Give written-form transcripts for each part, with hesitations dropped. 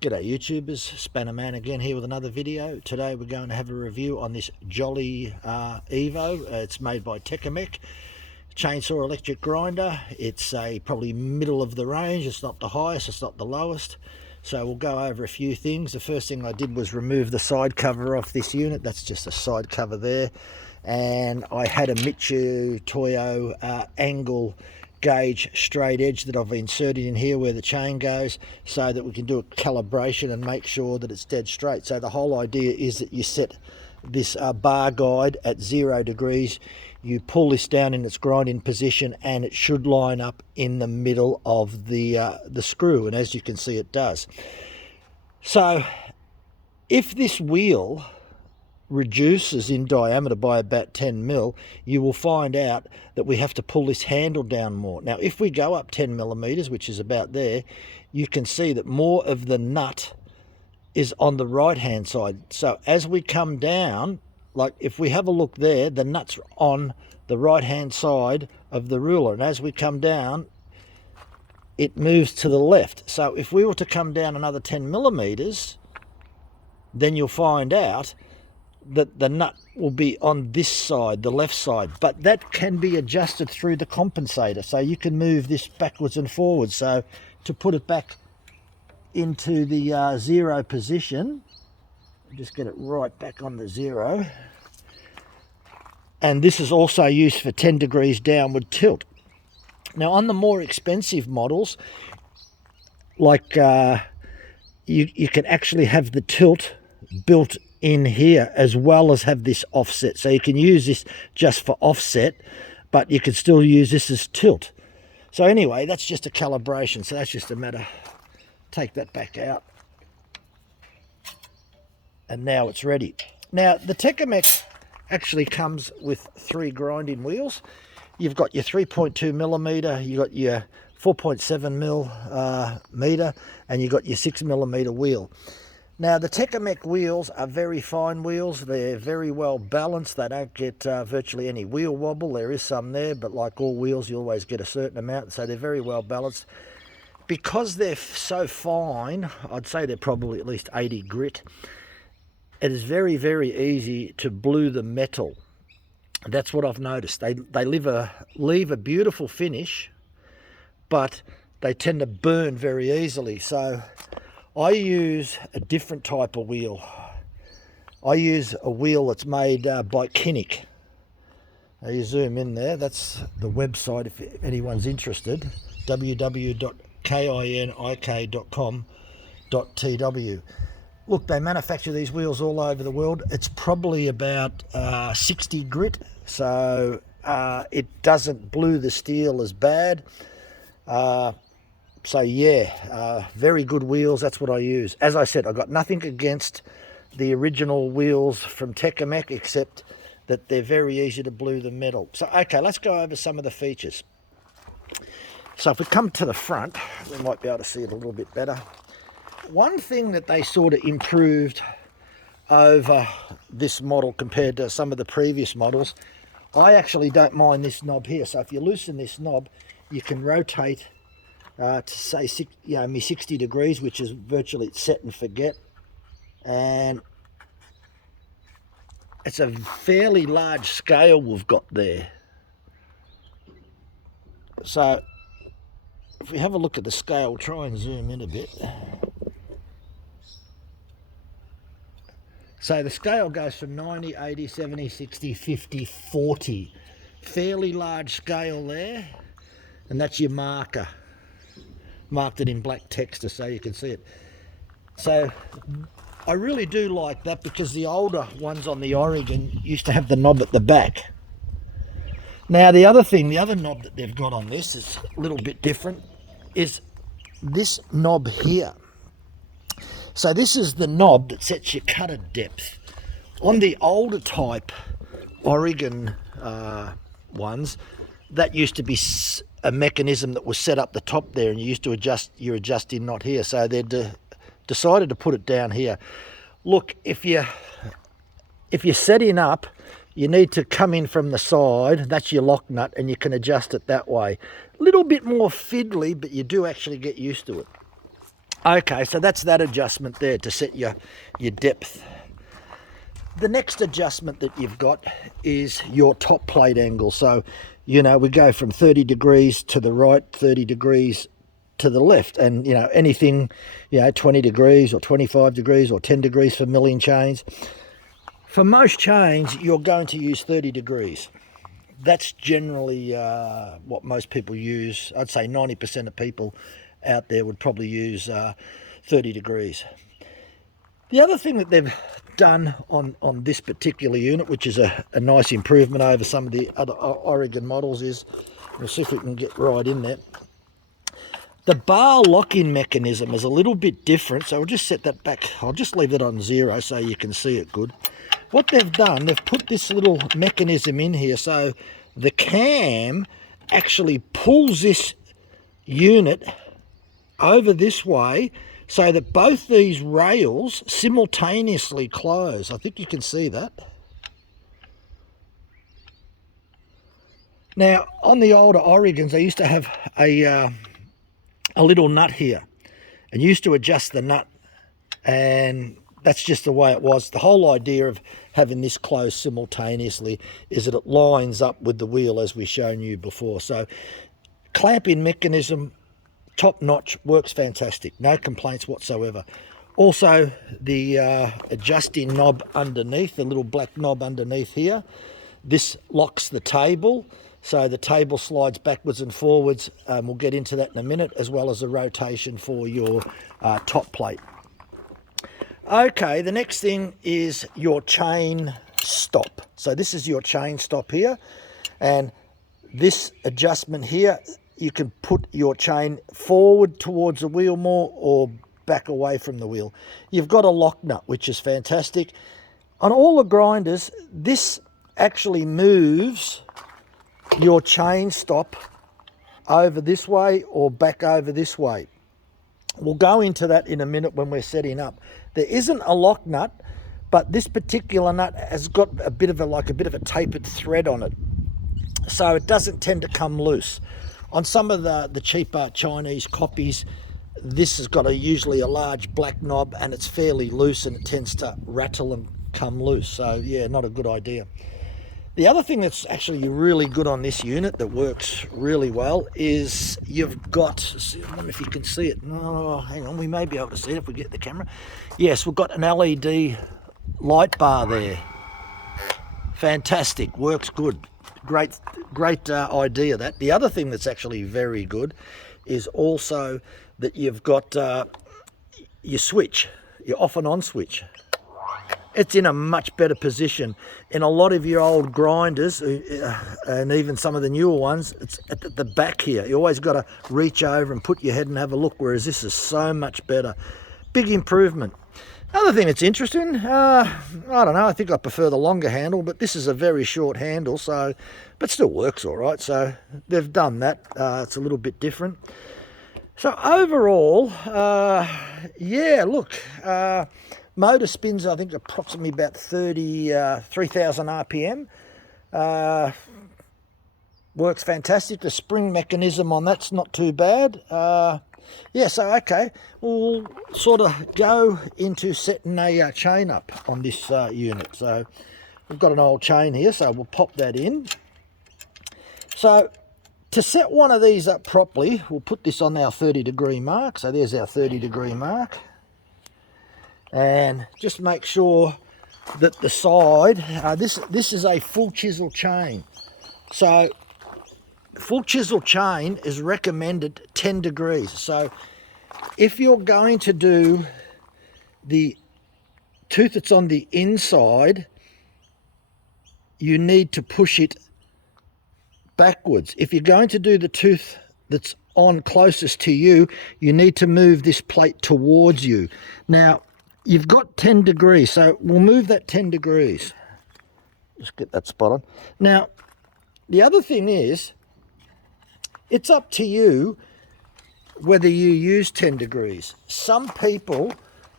G'day YouTubers, Spanner Man again here with another video. Today we're going to have a review on this Jolly Evo. It's made by Tecomec. Chainsaw electric grinder. It's a probably middle of the range. It's not the highest, it's not the lowest. So we'll go over a few things. The first thing I did was remove the side cover off this unit. That's just a side cover there. And I had a Mitsu Toyo angle gauge straight edge that I've inserted in here where the chain goes, so that we can do a calibration and make sure that it's dead straight. So the whole idea is that you set this bar guide at 0 degrees, you pull this down in its grinding position, and it should line up in the middle of the screw, and as you can see it does. So if this wheel reduces in diameter by about 10 mil, you will find out that we have to pull this handle down more. Now if we go up 10 millimeters, which is about there, you can see that more of the nut is on the right hand side. So as we come down, like if we have a look there, the nut's on the right hand side of the ruler, and as we come down it moves to the left. So if we were to come down another 10 millimeters, then you'll find out that the nut will be on this side, the left side, but that can be adjusted through the compensator. So you can move this backwards and forwards. So to put it back into the 0 position, just get it right back on the 0. And this is also used for 10 degrees downward tilt. Now on the more expensive models, like you can actually have the tilt built in here as well as have this offset. So you can use this just for offset, but you can still use this as tilt. So anyway, that's just a calibration. So that's just a matter, take that back out. And now it's ready. Now the Tecomec actually comes with 3 grinding wheels. You've got your 3.2 millimeter, you got your 4.7 millimeter, and you got your 6 millimeter wheel. Now the Tecomec wheels are very fine wheels. They're very well balanced. They don't get virtually any wheel wobble. There is some there, but like all wheels, you always get a certain amount. So they're very well balanced. Because they're so fine, I'd say they're probably at least 80 grit. It is very, very easy to blue the metal. That's what I've noticed. They leave a beautiful finish, but they tend to burn very easily. So I use a different type of wheel. I use a wheel that's made by Kinik. Now you zoom in there, that's the website if anyone's interested, www.kinik.com.tw. Look, they manufacture these wheels all over the world. It's probably about 60 grit, so it doesn't blue the steel as bad. So yeah, very good wheels. That's what I use. As I said, I got nothing against the original wheels from Tecomec, except that they're very easy to blue the metal. So okay, let's go over some of the features. So if we come to the front, we might be able to see it a little bit better. One thing that they sort of improved over this model compared to some of the previous models, I actually don't mind this knob here. So if you loosen this knob, you can rotate to say 60 degrees, which is virtually set and forget. And it's a fairly large scale we've got there. So if we have a look at the scale, we'll try and zoom in a bit. So the scale goes from 90, 80, 70, 60, 50, 40. Fairly large scale there. And that's your marker. Marked it in black text so you can see it. So I really do like that, because the older ones on the Oregon used to have the knob at the back. Now the other knob that they've got on this is a little bit different, is this knob here. So this is the knob that sets your cutter depth. On the older type Oregon ones, that used to be a mechanism that was set up the top there, and you used to adjust your adjusting knot here. So they decided to put it down here. Look, if you're setting up, you need to come in from the side. That's your lock nut, and you can adjust it that way. A little bit more fiddly, but you do actually get used to it. Okay, so that's that adjustment there to set your depth. The next adjustment that you've got is your top plate angle. So, you know, we go from 30 degrees to the right, 30 degrees to the left, and, you know, anything, you know, 20 degrees or 25 degrees or 10 degrees for milling chains. For most chains, you're going to use 30 degrees. That's generally what most people use. I'd say 90% of people out there would probably use 30 degrees. The other thing that they've done on this particular unit, which is a nice improvement over some of the other Oregon models, is, we'll see if we can get right in there, the bar lock-in mechanism is a little bit different. So we'll just set that back. I'll just leave it on 0 so you can see it good. What they've done, they've put this little mechanism in here, so the cam actually pulls this unit over this way so that both these rails simultaneously close. I think you can see that. Now, on the older Oregons, they used to have a little nut here, and used to adjust the nut, and that's just the way it was. The whole idea of having this closed simultaneously is that it lines up with the wheel, as we've shown you before. So clamp-in mechanism, top notch, works fantastic, no complaints whatsoever. Also, the adjusting knob underneath, the little black knob underneath here, this locks the table, so the table slides backwards and forwards. We'll get into that in a minute, as well as the rotation for your top plate. Okay, the next thing is your chain stop. So this is your chain stop here, and this adjustment here, you can put your chain forward towards the wheel more or back away from the wheel. You've got a lock nut, which is fantastic. On all the grinders, this actually moves your chain stop over this way or back over this way. We'll go into that in a minute when we're setting up. There isn't a lock nut, but this particular nut has got a bit of a tapered thread on it, so it doesn't tend to come loose. On some of the cheaper Chinese copies, this has got usually a large black knob, and it's fairly loose, and it tends to rattle and come loose. So yeah, not a good idea. The other thing that's actually really good on this unit that works really well is you've got, I don't know if you can see it. Oh, hang on, we may be able to see it if we get the camera. Yes, we've got an LED light bar there. Fantastic, works good. Great idea that. The other thing that's actually very good is also that you've got your switch, your off and on switch. It's in a much better position. In a lot of your old grinders, and even some of the newer ones, it's at the back here. You always got to reach over and put your head and have a look, whereas this is so much better. Big improvement. Another thing that's interesting, I don't know, I think I prefer the longer handle, but this is a very short handle, so, but still works all right. So they've done that. It's a little bit different. So overall, yeah, look, motor spins, I think, approximately about 3,000 RPM. Works fantastic. The spring mechanism on that's not too bad. Yeah, so okay, we'll sort of go into setting a chain up on this unit. So we've got an old chain here, so we'll pop that in. So to set one of these up properly, we'll put this on our 30-degree mark. So there's our 30-degree mark. And just make sure that the side, this is a full chisel chain. So full chisel chain is recommended 10 degrees. So if you're going to do the tooth that's on the inside, you need to push it backwards. If you're going to do the tooth that's on closest to you, you need to move this plate towards you. Now, you've got 10 degrees, so we'll move that 10 degrees. Just get that spot on. Now, the other thing is, it's up to you whether you use 10 degrees. Some people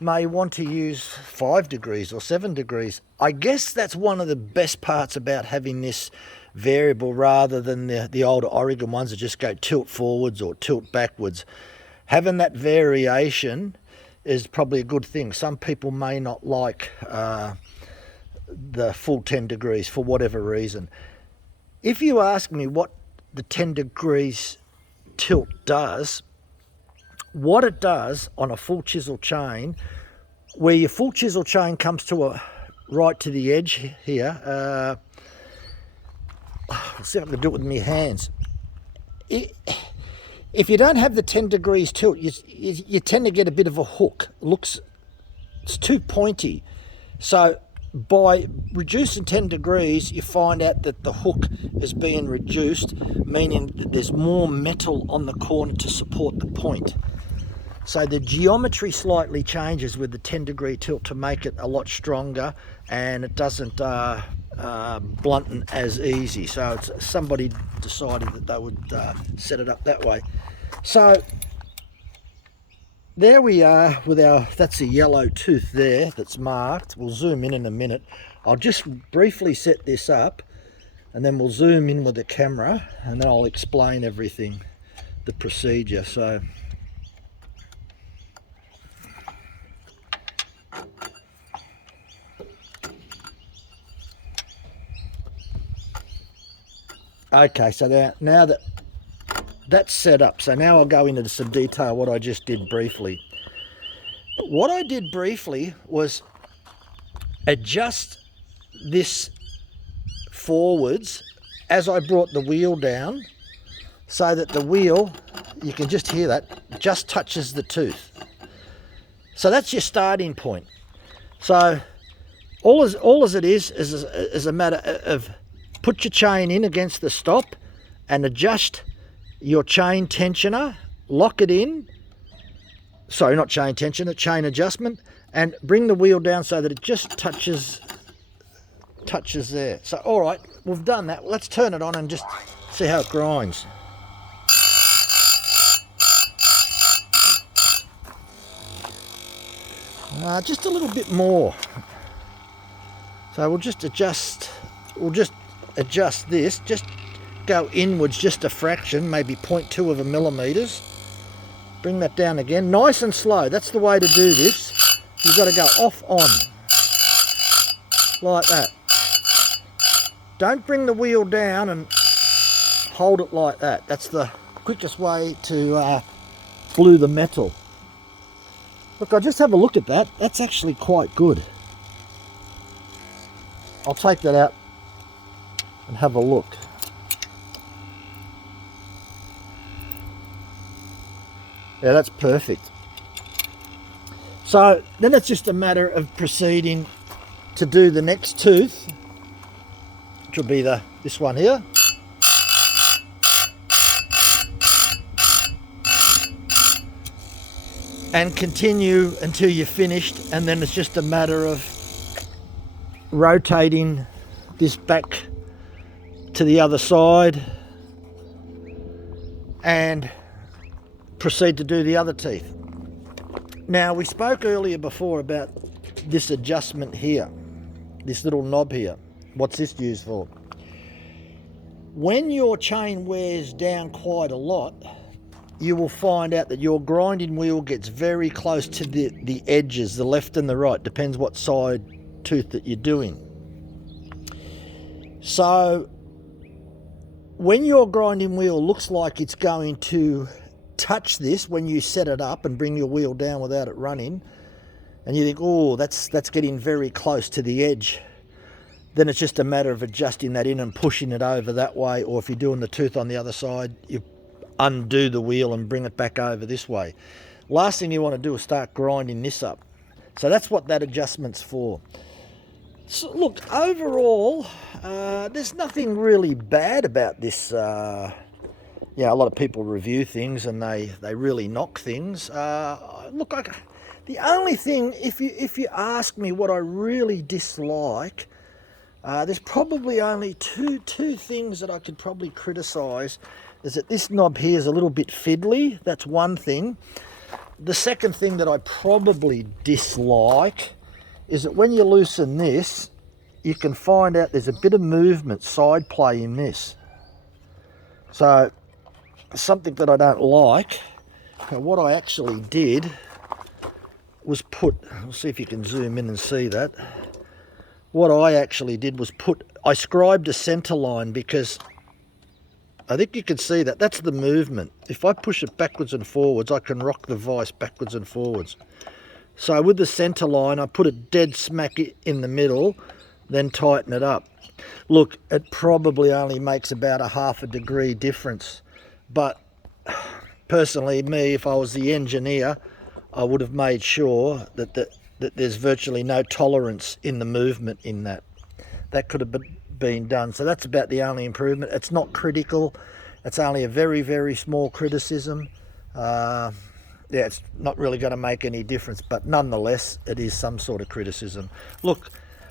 may want to use 5 degrees or 7 degrees. I guess that's one of the best parts about having this variable rather than the older Oregon ones that just go tilt forwards or tilt backwards. having that variation is probably a good thing. Some people may not like the full 10 degrees for whatever reason. If you ask me what the 10 degrees tilt does, what it does on a full chisel chain, where your full chisel chain comes to right to the edge here, I'll see if I can do it with my hands. If you don't have the 10 degrees tilt, you tend to get a bit of a hook. It's too pointy. So by reducing 10 degrees, you find out that the hook is being reduced, meaning that there's more metal on the corner to support the point. So the geometry slightly changes with the 10 degree tilt to make it a lot stronger, and it doesn't blunten as easy. So somebody decided that they would set it up that way. So there we are with that's a yellow tooth there that's marked. We'll zoom in a minute. I'll just briefly set this up and then we'll zoom in with the camera and then I'll explain everything, the procedure. So okay, so now that that's set up, so now I'll go into some detail what I just did briefly. What I did briefly was adjust this forwards as I brought the wheel down, so that the wheel, you can just hear that, just touches the tooth. So that's your starting point. So all as it is a matter of put your chain in against the stop and adjust your chain tensioner, lock it in, sorry, not chain tensioner, chain adjustment, and bring the wheel down so that it just touches there. So all right, we've done that. Let's turn it on and just see how it grinds. Just a little bit more. So we'll just adjust this, just go inwards just a fraction, maybe 0.2 of a millimeters. Bring that down again, nice and slow. That's the way to do this. You've got to go off on, like that. Don't bring the wheel down and hold it like that. That's the quickest way to glue the metal. Look, I'll just have a look at that. That's actually quite good. I'll take that out and have a look. Yeah, that's perfect. So then it's just a matter of proceeding to do the next tooth, which will be this one here. And continue until you're finished, and then it's just a matter of rotating this back to the other side and proceed to do the other teeth. Now, we spoke earlier before about this adjustment here, this little knob here. What's this used for? When your chain wears down quite a lot, you will find out that your grinding wheel gets very close to the edges, the left and the right, depends what side tooth that you're doing. So when your grinding wheel looks like it's going to touch this when you set it up and bring your wheel down without it running, and you think, oh, that's getting very close to the edge, then it's just a matter of adjusting that in and pushing it over that way. Or if you're doing the tooth on the other side, you undo the wheel and bring it back over this way. Last thing you want to do is start grinding this up. So that's what that adjustment's for. So look, overall, there's nothing really bad about this. Yeah, a lot of people review things and they really knock things. Look, the only thing, if you ask me what I really dislike, there's probably only two things that I could probably criticise. Is that this knob here is a little bit fiddly. That's one thing. The second thing that I probably dislike is that when you loosen this, you can find out there's a bit of movement, side play in this. So something that I don't like. Now, what I actually did was put, I'll see if you can zoom in and see that. What I actually did was I scribed a center line, because I think you can see that. That's the movement. If I push it backwards and forwards, I can rock the vise backwards and forwards. So with the center line, I put it dead smack in the middle, then tighten it up. Look, it probably only makes about a ½ degree difference. But personally, me, if I was the engineer, I would have made sure that there's virtually no tolerance in the movement in that. That could have been done. So that's about the only improvement. It's not critical. It's only a very, very small criticism. Yeah, it's not really going to make any difference, but nonetheless, it is some sort of criticism. Look,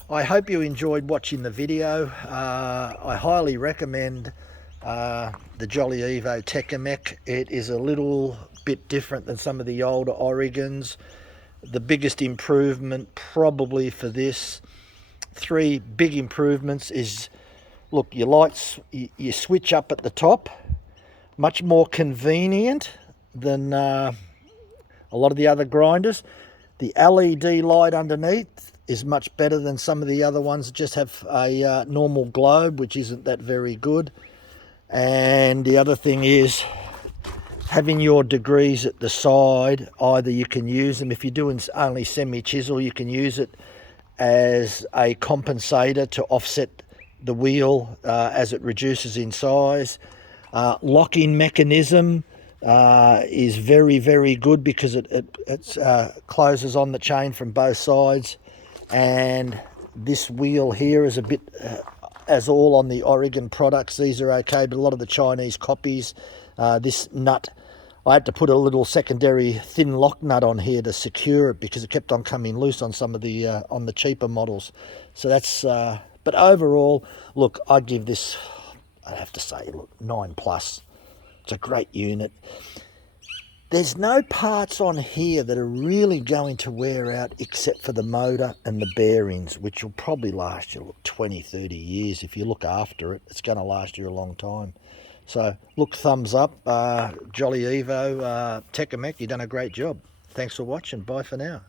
I hope you enjoyed watching the video. I highly recommend the Jolly Evo Tecomec. It is a little bit different than some of the older Oregons. The biggest improvement probably for this, 3 big improvements, is, look, your lights, you switch up at the top, much more convenient than a lot of the other grinders. The LED light underneath is much better than some of the other ones that just have a normal globe, which isn't that very good. And the other thing is having your degrees at the side. Either you can use them, if you're doing only semi-chisel, you can use it as a compensator to offset the wheel as it reduces in size. Lock-in mechanism is very, very good, because it closes on the chain from both sides. And this wheel here is a bit, as all on the Oregon products, these are okay, but a lot of the Chinese copies, this nut, I had to put a little secondary thin lock nut on here to secure it, because it kept on coming loose on some of the on the cheaper models. So that's but overall, look, I give this, I have to say, look, 9+. It's a great unit. There's no parts on here that are really going to wear out, except for the motor and the bearings, which will probably last you 20, 30 years. If you look after it, it's going to last you a long time. So look, thumbs up, Jolly Evo, Tecomec, you've done a great job. Thanks for watching. Bye for now.